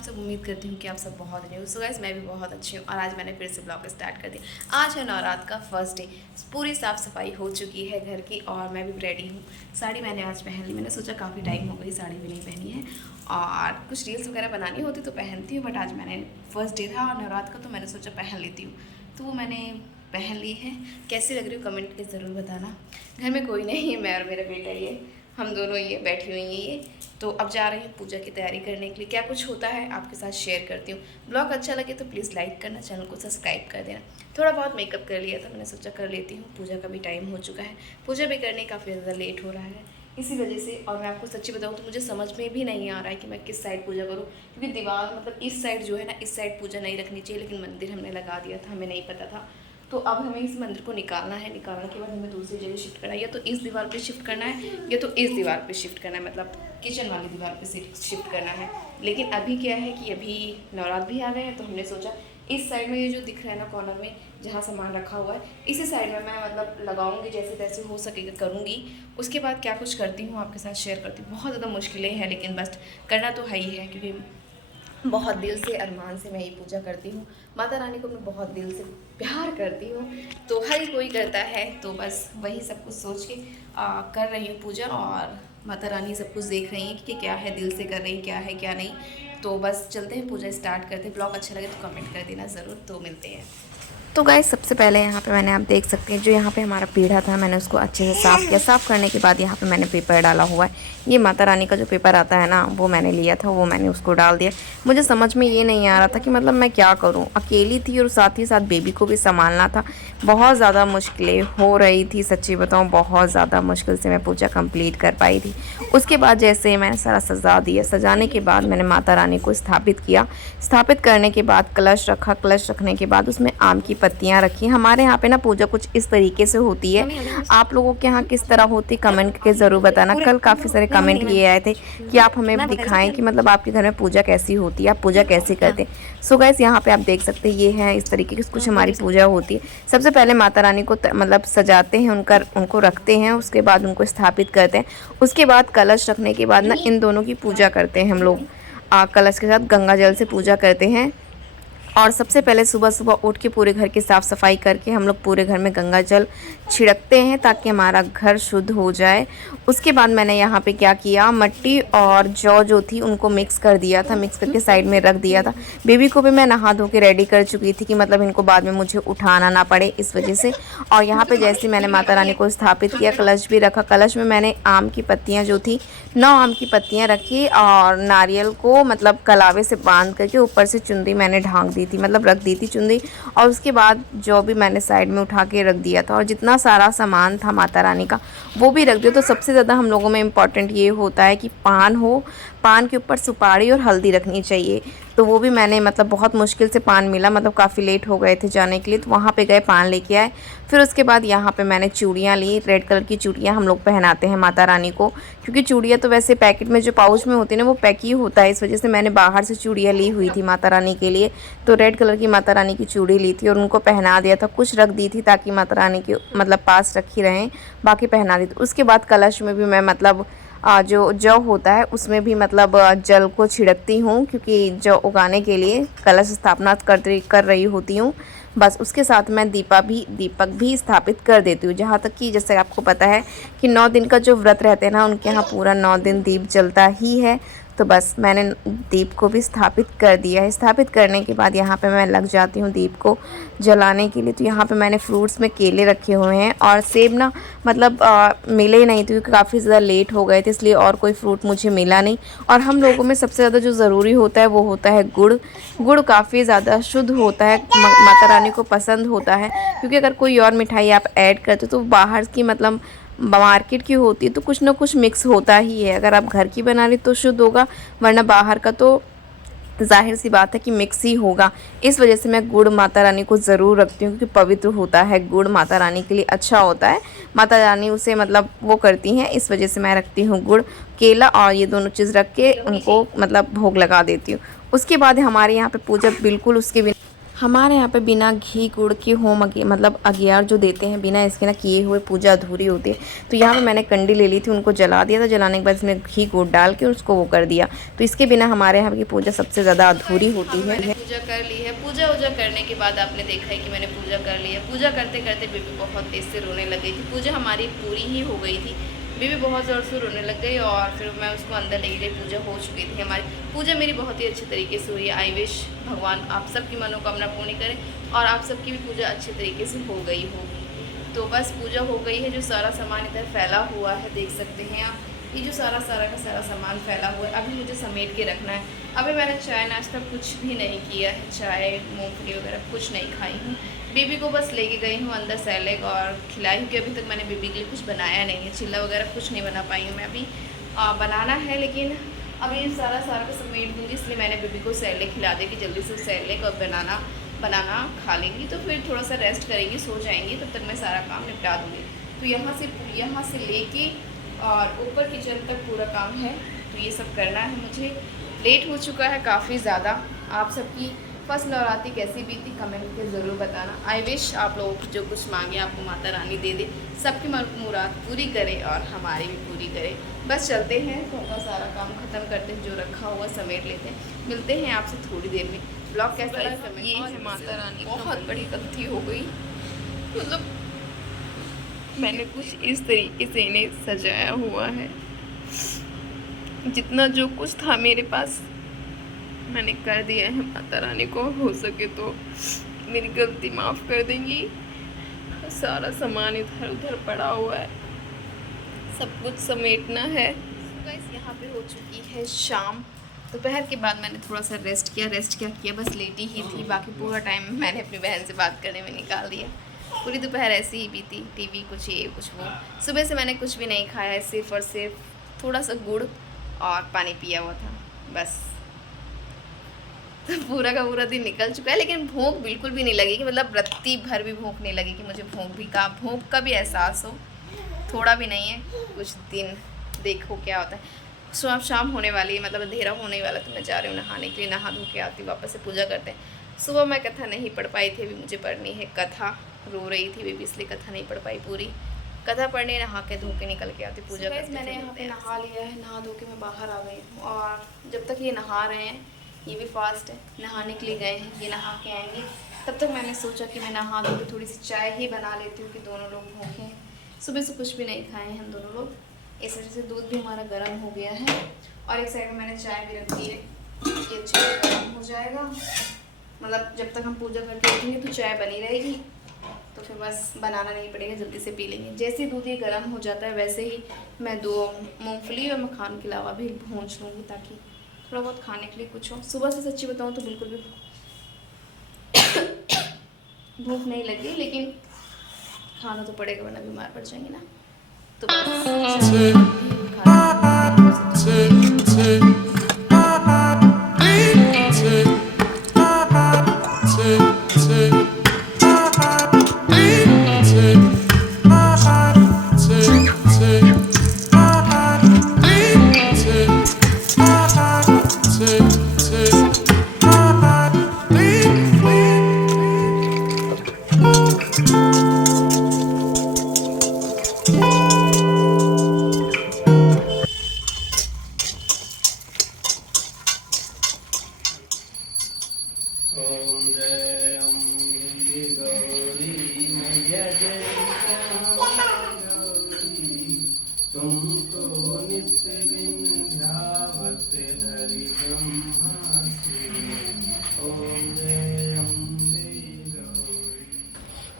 आप सब उम्मीद करती हूँ कि आप सब बहुत अच्छे हो। सो गाइस मैं भी बहुत अच्छी हूँ और आज मैंने फिर से ब्लॉग स्टार्ट कर दिया। आज है नवरात्र का फर्स्ट डे। पूरी साफ़ सफाई हो चुकी है घर की और मैं भी रेडी हूँ। साड़ी मैंने आज पहन ली। मैंने सोचा काफ़ी टाइम हो गई साड़ी भी नहीं पहनी है और कुछ रील्स वगैरह बनानी होती तो पहनती हूँ, बट आज मैंने फर्स्ट डे था और नवरात्र का तो मैंने सोचा पहन लेती हूँ, तो वो मैंने पहन ली है। कैसी लग रही हो कमेंट के ज़रूर बताना। घर में कोई नहीं है, मैं और मेरा बेटा ये हम दोनों ये बैठी हुई हैं ये। तो अब जा रही हूँ पूजा की तैयारी करने के लिए। क्या कुछ होता है आपके साथ शेयर करती हूँ। ब्लॉग अच्छा लगे तो प्लीज़ लाइक करना, चैनल को सब्सक्राइब कर देना। थोड़ा बहुत मेकअप कर लिया था, मैंने सोचा कर लेती हूँ। पूजा का भी टाइम हो चुका है, पूजा भी करने काफ़ी ज़्यादा लेट हो रहा है इसी वजह से। और मैं आपको सच्ची बताऊँ तो मुझे समझ में भी नहीं आ रहा है कि मैं किस साइड पूजा करूँ, क्योंकि दीवार मतलब इस साइड जो है ना, इस साइड पूजा नहीं रखनी चाहिए, लेकिन मंदिर हमने लगा दिया था, हमें नहीं पता था। तो अब हमें इस मंदिर को निकालना है। निकालने के बाद हमें दूसरी जगह शिफ्ट करना है, या तो इस दीवार पे शिफ्ट करना है या तो इस दीवार पे शिफ्ट करना है, मतलब किचन वाली दीवार पे शिफ्ट करना है। लेकिन अभी क्या है कि अभी नवरात्र भी आ गए हैं, तो हमने सोचा इस साइड में ये जो दिख रहा है ना कॉर्नर में जहाँ सामान रखा हुआ है, इसी साइड में मैं मतलब लगाऊंगी, जैसे तैसे हो सकेगा करूँगी। उसके बाद क्या कुछ करती हूँ आपके साथ शेयर करती हूँ। बहुत ज़्यादा मुश्किलें हैं, लेकिन बस करना तो है ही है, क्योंकि बहुत दिल से अरमान से मैं ये पूजा करती हूँ। माता रानी को मैं बहुत दिल से प्यार करती हूँ, तो हर कोई करता है, तो बस वही सब कुछ सोच के कर रही हूँ पूजा। और माता रानी सब कुछ देख रही हैं कि क्या है, दिल से कर रही हैं क्या है क्या नहीं। तो बस चलते हैं, पूजा स्टार्ट करते हैं। ब्लॉग अच्छा लगे तो कमेंट कर देना ज़रूर। तो मिलते हैं। तो गाइस सबसे पहले यहाँ पे मैंने आप देख सकते हैं जो यहाँ पे हमारा पीढ़ा था, मैंने उसको अच्छे से साफ़ किया। साफ़ करने के बाद यहाँ पे मैंने पेपर डाला हुआ है। ये माता रानी का जो पेपर आता है ना, वो मैंने लिया था, वो मैंने उसको डाल दिया। मुझे समझ में ये नहीं आ रहा था कि मतलब मैं क्या करूँ। अकेली थी और साथ ही साथ बेबी को भी संभालना था। बहुत ज़्यादा मुश्किलें हो रही थी, सच्ची बताऊँ बहुत ज़्यादा मुश्किल से मैं पूजा कंप्लीट कर पाई थी। उसके बाद जैसे मैंने सारा सजा दिया, सजाने के बाद मैंने माता रानी को स्थापित किया। स्थापित करने के बाद कलश रखा। कलश रखने के बाद उसमें आम की पत्तियां रखी। हमारे यहाँ पे ना पूजा कुछ इस तरीके से होती है। आप लोगों के यहाँ किस तरह होती कमेंट करके ज़रूर बताना। कल काफ़ी सारे कमेंट ये आए थे कि आप हमें दिखाएं कि मतलब आपके घर में पूजा कैसी होती है, आप पूजा कैसे करते हैं। सो गाइस यहाँ पे आप देख सकते हैं ये है इस तरीके की कुछ हमारी पूजा होती है। सबसे पहले माता रानी को मतलब सजाते हैं, उनको रखते हैं, उसके बाद उनको स्थापित करते हैं। उसके बाद कलश रखने के बाद ना इन दोनों की पूजा करते हैं हम लोग। कलश के साथ गंगा जल से पूजा करते हैं। और सबसे पहले सुबह सुबह उठ के पूरे घर की साफ़ सफाई करके हम लोग पूरे घर में गंगा जल छिड़कते हैं ताकि हमारा घर शुद्ध हो जाए। उसके बाद मैंने यहाँ पे क्या किया, मट्टी और जौ जो थी उनको मिक्स कर दिया था, मिक्स करके साइड में रख दिया था। बेबी को भी मैं नहा धो के रेडी कर चुकी थी कि मतलब इनको बाद में मुझे उठाना ना पड़े, इस वजह से। और यहाँ पे जैसे मैंने माता रानी को स्थापित किया, कलश भी रखा। कलश में मैंने आम की पत्तियाँ जो थी 9 आम की पत्तियाँ रखी और नारियल को मतलब कलावे से बांध करके ऊपर से चुंदी मैंने ढांक दी थी, मतलब रख दी थी चुंदी। और उसके बाद जो भी मैंने साइड में उठा के रख दिया था और जितना सारा सामान था माता रानी का वो भी रख दिया। तो सबसे ज़्यादा हम लोगों में इम्पॉर्टेंट ये होता है कि पान हो, पान के ऊपर सुपारी और हल्दी रखनी चाहिए। तो वो भी मैंने मतलब बहुत मुश्किल से पान मिला, मतलब काफ़ी लेट हो गए थे जाने के लिए, तो वहाँ पे गए पान लेके आए। फिर उसके बाद यहाँ पे मैंने चूड़ियाँ ली। रेड कलर की चूड़ियाँ हम लोग पहनाते हैं माता रानी को, क्योंकि चूड़ियाँ तो वैसे पैकेट में जो पाउच में होती है ना वो पैक ही होता है, इस वजह से मैंने बाहर से चूड़ियाँ ली हुई थी माता रानी के लिए। तो रेड कलर की माता रानी की चूड़ी ली थी और उनको पहना दिया था। कुछ रख दी थी ताकि माता रानी के मतलब पास रखी रहें, बाकी पहना दी थी। उसके बाद कलश में भी मैं मतलब जो जौ होता है उसमें भी मतलब जल को छिड़कती हूँ, क्योंकि जौ उगाने के लिए कलश स्थापना कर रही होती हूँ। बस उसके साथ मैं दीपक भी स्थापित कर देती हूँ। जहाँ तक कि जैसे आपको पता है कि 9 दिन का जो व्रत रहते हैं ना, उनके यहाँ पूरा 9 दिन दीप जलता ही है। तो बस मैंने दीप को भी स्थापित कर दिया है। स्थापित करने के बाद यहाँ पे मैं लग जाती हूँ दीप को जलाने के लिए। तो यहाँ पे मैंने फ्रूट्स में केले रखे हुए हैं और सेब ना मतलब मिले नहीं थे, क्योंकि काफ़ी ज़्यादा लेट हो गए थे, इसलिए और कोई फ्रूट मुझे मिला नहीं। और हम लोगों में सबसे ज़्यादा जो ज़रूरी होता है वो होता है गुड़। गुड़ काफ़ी ज़्यादा शुद्ध होता है, माता रानी को पसंद होता है, क्योंकि अगर कोई और मिठाई आप ऐड करते हो तो बाहर की मतलब मार्केट की होती है तो कुछ ना कुछ मिक्स होता ही है। अगर आप घर की बना रही तो शुद्ध होगा, वरना बाहर का तो ज़ाहिर सी बात है कि मिक्स ही होगा। इस वजह से मैं गुड़ माता रानी को ज़रूर रखती हूँ, क्योंकि पवित्र होता है गुड़, माता रानी के लिए अच्छा होता है। माता रानी उसे मतलब वो करती हैं, इस वजह से मैं रखती हूँ गुड़, केला और ये दोनों चीज़ रख के उनको मतलब भोग लगा देती हूँ। उसके बाद हमारे यहाँ पे पूजा बिल्कुल उसके बिना हमारे यहाँ पे बिना घी गुड़ के होम मतलब अगियार जो देते हैं बिना इसके ना किए हुए पूजा अधूरी होती है। तो यहाँ पे मैंने कंडी ले ली थी, उनको जला दिया था, जलाने के बाद इसमें घी गुड़ डाल के उसको वो कर दिया। तो इसके बिना हमारे यहाँ की पूजा सबसे ज़्यादा अधूरी होती है। मैंने पूजा कर ली है। पूजा वूजा करने के बाद आपने देखा है कि मैंने पूजा कर ली है। पूजा करते करते बेबी बहुत तेज़ से रोने लग गई थी। पूजा हमारी पूरी ही हो गई थी, बेबी बहुत ज़ोर से रोने लग गई और फिर मैं उसको अंदर ले गई। पूजा हो चुकी थी हमारी। पूजा मेरी बहुत ही अच्छे तरीके से हुई है। आई विश भगवान आप सबकी मनोकामना पूर्ण करें और आप सबकी भी पूजा अच्छे तरीके से हो गई होगी। तो बस पूजा हो गई है। जो सारा सामान इधर फैला हुआ है देख सकते हैं आप, ये जो सारा का सारा सामान फैला हुआ है, अभी मुझे समेट के रखना है। अभी मैंने चाय नाश्ता कुछ भी नहीं किया है, चाय मूँगफली वगैरह कुछ नहीं खाई हूँ। बेबी को बस लेके गई हूँ अंदर सैलेड और खिलाई हूँ कि अभी तक मैंने बेबी के लिए कुछ बनाया नहीं है। चिल्ला वगैरह कुछ नहीं बना पाई हूँ मैं अभी। बनाना है लेकिन अभी सारा को समेट दूँगी, इसलिए मैंने बेबी को सैलेड खिला दे कि जल्दी से सैलेड और बनाना खा लेंगी तो फिर थोड़ा सा रेस्ट करेंगी, सो जाएंगी, तब तक मैं सारा काम निपटा दूँगी। तो यहाँ से लेके और ऊपर किचन तक पूरा काम है, तो ये सब करना है मुझे। लेट हो चुका है काफ़ी ज़्यादा। आप सबकी फर्स्ट नवरात्रि कैसी बीती कमेंट करके ज़रूर बताना। आई विश आप लोग जो कुछ मांगे आपको माता रानी दे दे, सबकी मुराद पूरी करे और हमारी भी पूरी करे। बस चलते हैं, थोड़ा सारा काम ख़त्म करते हैं, जो रखा हुआ समेट लेते हैं। मिलते हैं आपसे थोड़ी देर में। ब्लॉग कैसा लगा? ये है माता रानी, बहुत बड़ी गलती हो गई। मतलब मैंने कुछ इस तरीके से इन्हें सजाया हुआ है, जितना जो कुछ था मेरे पास मैंने कर दिया है। माता रानी को हो सके तो मेरी गलती माफ़ कर देंगी। सारा सामान इधर उधर पड़ा हुआ है, सब कुछ समेटना है। गाइस यहाँ पे हो चुकी है शाम। दोपहर के बाद मैंने थोड़ा सा रेस्ट किया, बस लेटी ही थी। बाकी पूरा टाइम मैंने अपनी बहन से बात करने में निकाल दिया। पूरी दोपहर ऐसे ही बीती, टीवी कुछ ये कुछ वो। सुबह से मैंने कुछ भी नहीं खाया है, सिर्फ और सिर्फ थोड़ा सा गुड़ और पानी पिया हुआ था बस। तो पूरा का पूरा दिन निकल चुका है, लेकिन भूख बिल्कुल भी नहीं लगी कि मतलब रत्ती भर भी भूख नहीं लगी कि मुझे भूख का भी एहसास हो, थोड़ा भी नहीं है। कुछ दिन देखो क्या होता है। सो अब शाम होने वाली है, मतलब अंधेरा होने वाला, तो मैं जा रही हूँ नहाने के लिए। नहा धो के आती वापस से पूजा करते हैं। सुबह मैं कथा नहीं पढ़ पाई थी, अभी मुझे पढ़नी है कथा। रो रही थी बेबी, इसलिए कथा नहीं पढ़ पाई पूरी। कथा पढ़ने नहा के धो के निकल के आती पूजा करते। मैंने यहाँ पे नहा लिया है, नहा धो के मैं बाहर आ गई हूँ। और जब तक ये नहा रहे हैं, ये भी फास्ट है, नहाने के लिए गए हैं, ये नहा के आएंगे, तब तक मैंने सोचा कि मैं नहा धो के थोड़ी सी चाय ही बना लेती हूँ कि दोनों लोग भूखे हैं। सुबह से कुछ भी नहीं खाए हैं हम दोनों लोग। इस वजह से दूध भी हमारा गर्म हो गया है और एक साइड में मैंने चाय भी रख दी है। ये अच्छे से गर्म हो जाएगा, मतलब जब तक हम पूजा करके उठेंगे तो चाय बनी रहेगी, तो फिर बस बनाना नहीं पड़ेगा, जल्दी से पी लेंगे। जैसे ही दूध ये गर्म हो जाता है वैसे ही मैं 2 मूंगफली और मखान के अलावा भी भूंज लूँगी, ताकि थोड़ा बहुत खाने के लिए कुछ हो। सुबह से सच्ची बताऊँ तो बिल्कुल भी भूख नहीं लगी, लेकिन खाना तो पड़ेगा वरना बीमार पड़ जाएंगे ना। तो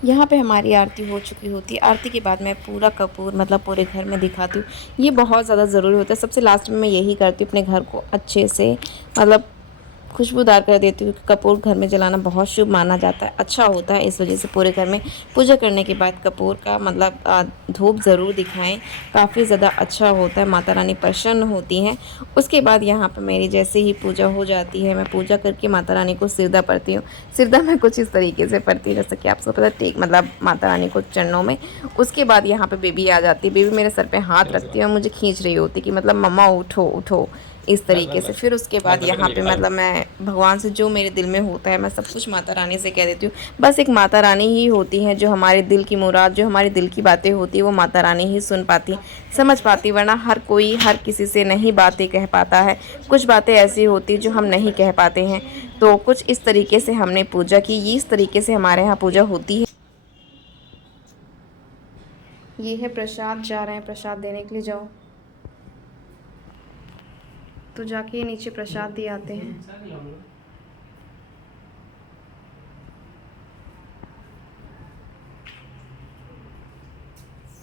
यहाँ पे हमारी आरती हो चुकी होती है। आरती के बाद मैं पूरा कपूर मतलब पूरे घर में दिखाती हूँ, ये बहुत ज़्यादा ज़रूरी होता है। सबसे लास्ट में मैं यही करती हूँ, अपने घर को अच्छे से मतलब खुशबूदार कर देती हूँ। कपूर घर में जलाना बहुत शुभ माना जाता है, अच्छा होता है। इस वजह से पूरे घर में पूजा करने के बाद कपूर का मतलब धूप ज़रूर दिखाएं, काफ़ी ज़्यादा अच्छा होता है, माता रानी प्रसन्न होती हैं। उसके बाद यहाँ पर मेरी जैसे ही पूजा हो जाती है, मैं पूजा करके माता रानी को सिरदा पढ़ती हूँ। सिरदा मैं कुछ इस तरीके से पढ़ती हूँ जैसे कि आपको पता टेक मतलब माता रानी को चरणों में। उसके बाद यहाँ पर बेबी आ जाती है, बेबी मेरे सर पर हाथ रखती है और मुझे खींच रही होती कि मतलब मम्मा उठो उठो, इस तरीके से। फिर उसके बाद यहाँ पे मतलब मैं भगवान से जो मेरे दिल में होता है मैं सब कुछ माता रानी से कह देती हूँ। बस एक माता रानी ही होती हैं जो हमारे दिल की मुराद, जो हमारे दिल की बातें होती है वो माता रानी ही सुन पाती, समझ पाती, वरना हर कोई हर किसी से नहीं बातें कह पाता है। कुछ बातें ऐसी होती जो हम नहीं कह पाते हैं। तो कुछ इस तरीके से हमने पूजा की, ये इस तरीके से हमारे यहाँ पूजा होती है। ये है प्रसाद, जा रहे हैं प्रसाद देने के लिए, जाओ तो जाके नीचे प्रसाद दिए आते हैं।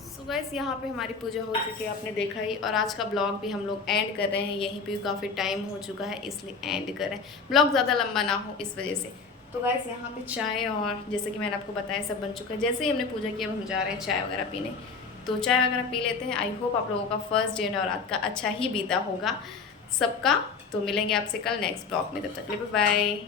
सो गाइस यहाँ पे हमारी पूजा हो चुकी है, आपने देखा ही। और आज का ब्लॉग भी हम लोग एंड कर रहे हैं यहीं पे, काफ़ी टाइम हो चुका है इसलिए एंड कर रहे हैं, ब्लॉग ज़्यादा लंबा ना हो इस वजह से। तो गाइस यहाँ पे चाय और जैसे कि मैंने आपको बताया सब बन चुका है। जैसे ही हमने पूजा की अब हम जा रहे हैं चाय वगैरह पीने, तो चाय वगैरह पी लेते हैं। आई होप आप लोगों का फर्स्ट डे नवरात्र का अच्छा ही बीता होगा सबका। तो मिलेंगे आपसे कल नेक्स्ट ब्लॉग में, तब तक के लिए बाय बाय।